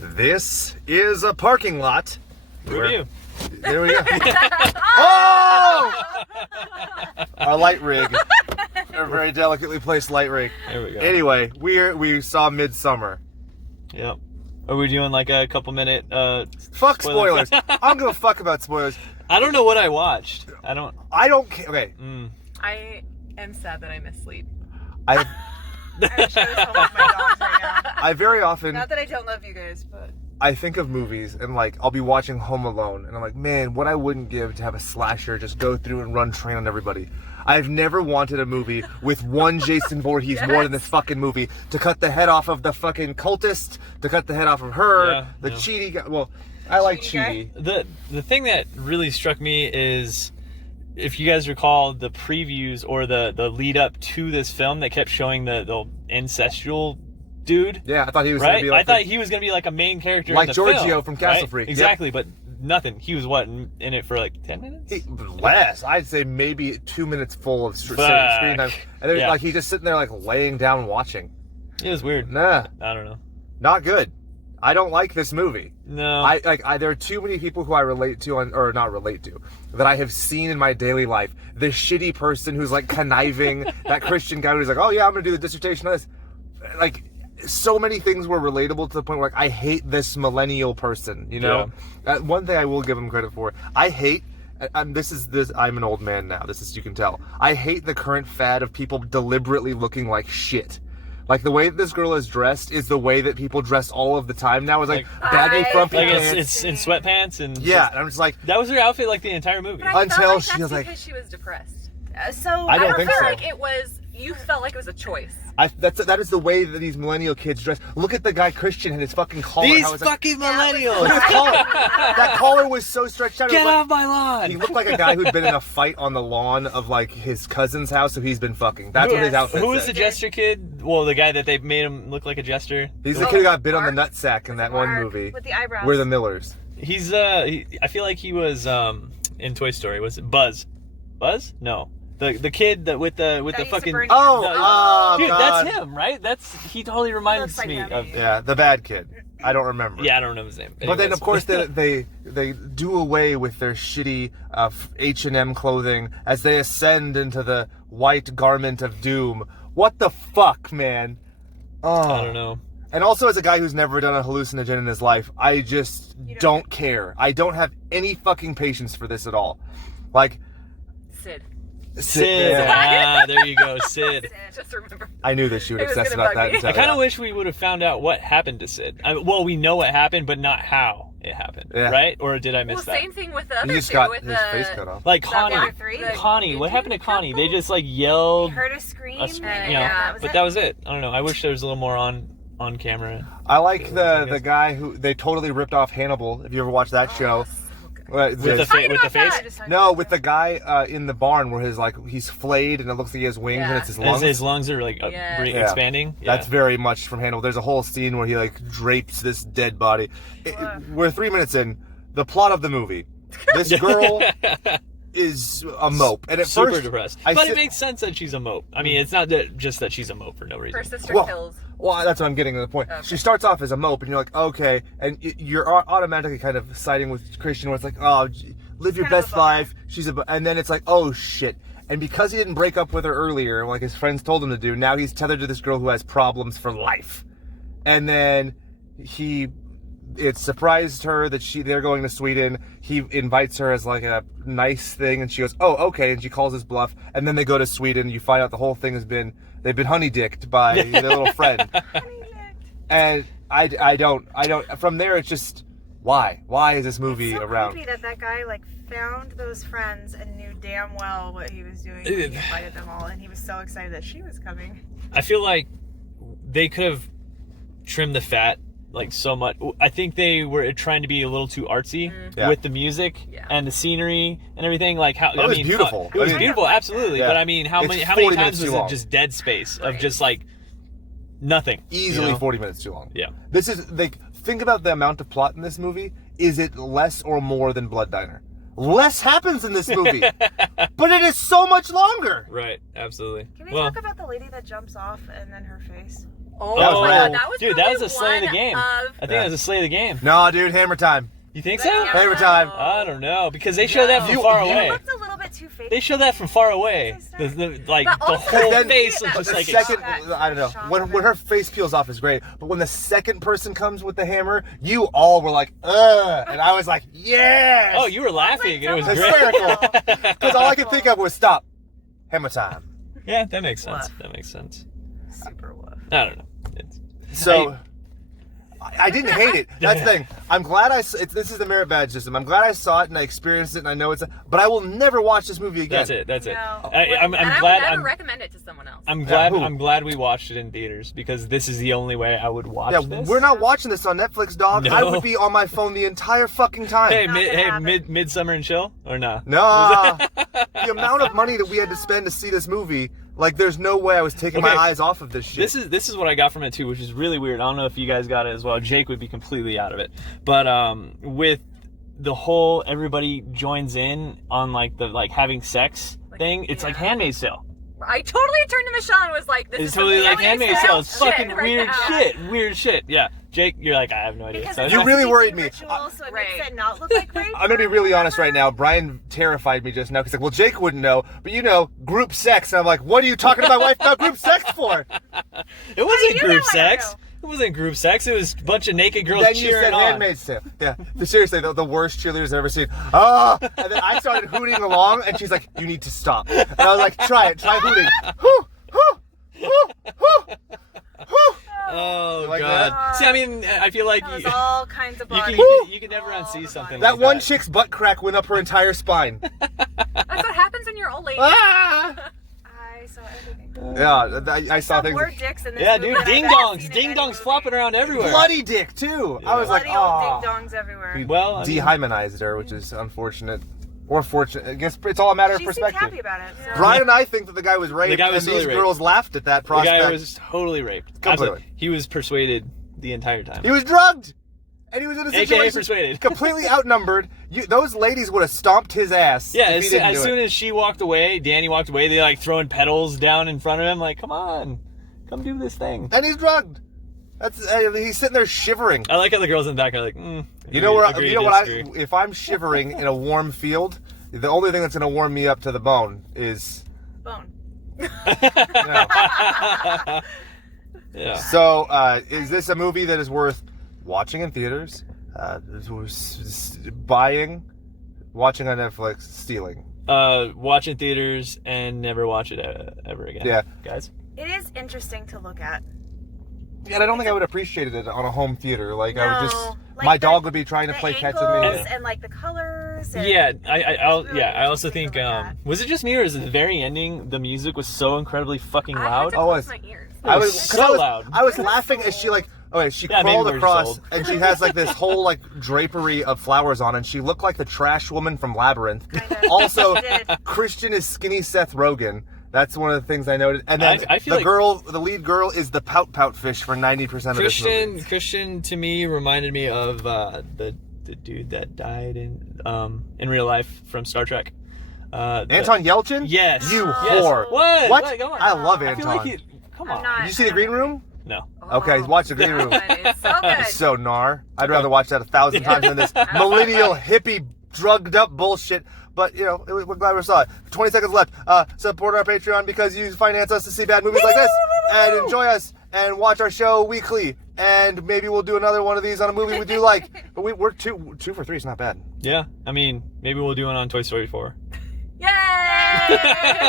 This is a parking lot. Review. There we go. Oh! Our light rig. Our very delicately placed light rig. There we go. Anyway, we saw Midsommar. Yep. Are we doing like a couple minute Fuck spoilers. I don't give a fuck about spoilers. I don't know what I watched. I don't care. Okay. I am sad that I missed sleep. I wish I was home with my dogs right now. I very often Not that I don't love you guys, but I think of movies and like I'll be watching Home Alone and I'm like, man, what I wouldn't give to have a slasher just go through and run train on everybody. I've never wanted a movie with one Jason Voorhees more than this fucking movie to cut the head off of the fucking cultist, to cut the head off of her, Cheaty guy. Well, I like Cheaty. The thing that really struck me is, if you guys recall the previews or the lead up to this film, that kept showing the incestual dude. Yeah, I thought he was right. Gonna be like I thought he was gonna be like a main character, like in the Giorgio film, from Castle right? Freak. Exactly, Yep. but nothing. He was in it for like 10 minutes. Less. I'd say maybe 2 minutes full of screen time, and then like he's just sitting there like laying down watching. It was weird. Nah, I don't know. Not good. I don't like this movie. No. I there are too many people who I relate to or not relate to that I have seen in my daily life. The shitty person who's like conniving, that Christian guy who's like, oh yeah, I'm gonna do the dissertation on this. Like, so many things were relatable to the point where like, I hate this millennial person, you know? Yeah. One thing I will give him credit for, I hate, I'm an old man now, you can tell. I hate the current fad of people deliberately looking like shit. Like, the way that this girl is dressed is the way that people dress all of the time now. It's like baggy frumpy pants. It's in sweatpants and... Yeah, and I'm just like... That was her outfit like the entire movie. But until she was like... because she was depressed. So I don't feel think so. like it was... You felt like it was a choice. That is the way that these millennial kids dress. Look at the guy Christian and his fucking collar. These fucking millennials! His collar. That collar was so stretched out. Get off my lawn! He looked like a guy who'd been in a fight on the lawn of like his cousin's house, so he's been fucking. That's what his outfit Who was said. the jester kid? Well, the guy that they made him look like a jester. He's the kid who got bit on the nutsack in that one movie. With the eyebrows. We're the Millers. He's I feel like he was in Toy Story. Was it Buzz? Buzz? No. The kid with the fucking dude, dude, God. that's him, right? He totally reminds like me him. of the bad kid. I don't remember. Yeah, I don't remember his name. But then, of course, they do away with their shitty H&M clothing as they ascend into the white garment of doom. What the fuck, man? Oh. I don't know. And also, as a guy who's never done a hallucinogen in his life, I just don't care. I don't have any fucking patience for this at all. Like... Sid. Yeah. There you go, Sid. Just remember. I knew that she would obsess about that. I kind of wish we would have found out what happened to Sid. Well, we know what happened, but not how it happened, right? Or did I miss that? Same thing with the other He just two, got with his face cut off. Like Connie. Connie. What happened to Connie? They just like yelled. We heard a scream. That was it. I don't know. I wish there was a little more on camera. I like the guy who they totally ripped off Hannibal. If you ever watched that show. With the face? No, with the guy in the barn where he's flayed and it looks like he has wings and it's his lungs. His lungs are like expanding. Yeah. That's very much from Hannibal. There's a whole scene where he like drapes this dead body. We're 3 minutes in. The plot of the movie. This girl is a mope. And at super first, depressed. But it makes sense that she's a mope. I mean, it's not just that she's a mope for no reason. Her sister kills. Well, that's what I'm getting to the point. Okay. She starts off as a mope, and you're like, okay, and you're automatically kind of siding with Christian, where it's like, oh, live your best life. And then it's like, oh shit. And because he didn't break up with her earlier, like his friends told him to do, now he's tethered to this girl who has problems for life. And then it surprised her that they're going to Sweden. He invites her as like a nice thing, and she goes, oh, okay, and she calls his bluff. And then they go to Sweden. You find out the whole thing they've been honey-dicked by their little friend. And I don't. From there, it's just why is this movie around? It's so creepy that guy like found those friends and knew damn well what he was doing. He invited them all, and he was so excited that she was coming. I feel like they could have trimmed the fat like so much. I think they were trying to be a little too artsy with the music and the scenery and everything. Like how it was beautiful. It was beautiful, absolutely. Yeah. But I mean, how many times was it just dead space of just like nothing? Easily 40 minutes too long. Yeah. This is like, think about the amount of plot in this movie. Is it less or more than Blood Diner? Less happens in this movie, but it is so much longer. Right. Absolutely. Can we talk about the lady that jumps off and then her face? Oh, That was my rad. God, that was Dude, that was a slay of the game. I think that was a slay of the game. No, dude, hammer time. You think so? Hammer time. I don't know, because they show that from far It away. looked a little bit too fake. They show that from far away. The also, whole then- face looks But just the like second, it's... I don't know, when her face peels off is great, but when the second person comes with the hammer, you all were like, ugh, and I was like, yes! Oh, you were laughing. It was great. Hysterical. Because all I could think of was, stop, hammer time. Yeah, that makes sense. Woof. That makes sense. Super woof. I don't know. It's... So, I didn't hate it. That's the thing. I'm glad this is the merit badge system. I'm glad I saw it and I experienced it and I know but I will never watch this movie again. That's it. No. I'm and glad. I would never recommend it to someone else. I'm who? glad we watched it in theaters, because this is the only way I would watch Yeah, this. we're not watching this on Netflix, dog. No. I would be on my phone the entire fucking time. Hey, Not gonna happen. Midsummer and Chill, or nah? No. The amount of money that we had to spend to see this movie, like, there's no way I was taking my Okay. eyes off of this shit. This is what I got from it too, which is really weird. I don't know if you guys got it as well. Jake would be completely out of it, but with the whole everybody joins in on like the having sex thing, it's like Handmaid's Tale. I totally turned to Michelle and was like, "This It's is totally like Handmaid's Tale. It's shit fucking right weird now. weird shit. Yeah, Jake, you're like, I have no idea. Because So it's You a really sneaky worried me. Ritual, so it Right. makes it not look like rape. I'm gonna be really honest right now. Brian terrified me just now. He's like, well, Jake wouldn't know, but you know, group sex. And I'm like, what are you talking to my wife about group sex for? It wasn't you group know I sex. know? It wasn't group sex. It was a bunch of naked girls Then you cheering said on. Handmaid's Tale. Yeah, seriously, the worst cheerleaders I've ever seen. Ah! And then I started hooting along, and she's like, you need to stop. And I was like, try hooting. Hoo, hoo, hoo, hoo, hoo. Oh Like god. that? See, I mean, I feel like That was you all kinds of body. can never All unsee the something That like one that. chick's butt crack went up her entire spine. That's what happens when you're old lady. Ah! I saw everything. Yeah, I saw Some things. more dicks in this Yeah, movie dude, than I've ding ever dongs, seen in ding any dongs movie. flopping around everywhere. Bloody dick too. I was like, Bloody old oh. ding dongs everywhere. Well, I mean, Dehymenized her, which is unfortunate. Or fortunate. I guess it's all a matter of She seemed perspective. happy about it. So. Brian and I think that the guy was raped, The guy was and these totally raped. girls laughed at that the prospect. guy was totally raped. Completely. Absolutely. He was persuaded the entire time. He was drugged, and he was in a AKA situation persuaded. completely outnumbered. Those ladies would have stomped his ass. Yeah, if he as didn't do soon it. as she walked away, Danny walked away, they like throwing pedals down in front of him, like, come on, come do this thing. And he's drugged. He's sitting there shivering. I like how the girls in the back are like, You know what? agree, You know what? disagree. If I'm shivering in a warm field, the only thing that's going to warm me up to the bone is. Bone. Yeah. So, is this a movie that is worth watching in theaters, buying, watching on Netflix, stealing? Watch in theaters and never watch it ever again. Yeah. Guys? It is interesting to look at. Yeah, and I don't think I would appreciate it on a home theater. Like, I would just, No. Like my the- dog would be trying to The play catch with me. angles and like the colors. And Yeah, really I also interesting think, to look at. was it just me or is it the very ending, the music was so incredibly fucking I had loud? to Oh, close it's- my ears. It was 'cause so loud. I was laughing as she she Yeah, maybe crawled we're just across old. and she has like this whole like drapery of flowers on, and she looked like the trash woman from Labyrinth. Kinda. Also, She did. Christian is skinny Seth Rogen. That's one of the things I noted. And then I feel the lead girl is the pout fish for 90% of this movie. Christian to me reminded me of the dude that died in real life from Star Trek. Anton Yelchin? Yes. You Yes. whore. What? Come on. I love I Anton. feel like he. Come I'm on. not- Did you see The Green Room? No. Okay, watch The Green Room. It's so good. It's so gnar. I'd rather watch that 1,000 times than this millennial hippie drugged up bullshit. But, you know, we're glad we saw it. 20 seconds left. Support our Patreon because you finance us to see bad movies like this. And enjoy us and watch our show weekly. And maybe we'll do another one of these on a movie we do like. But we're two for three. It's not bad. Yeah. I mean, maybe we'll do one on Toy Story 4. Yay!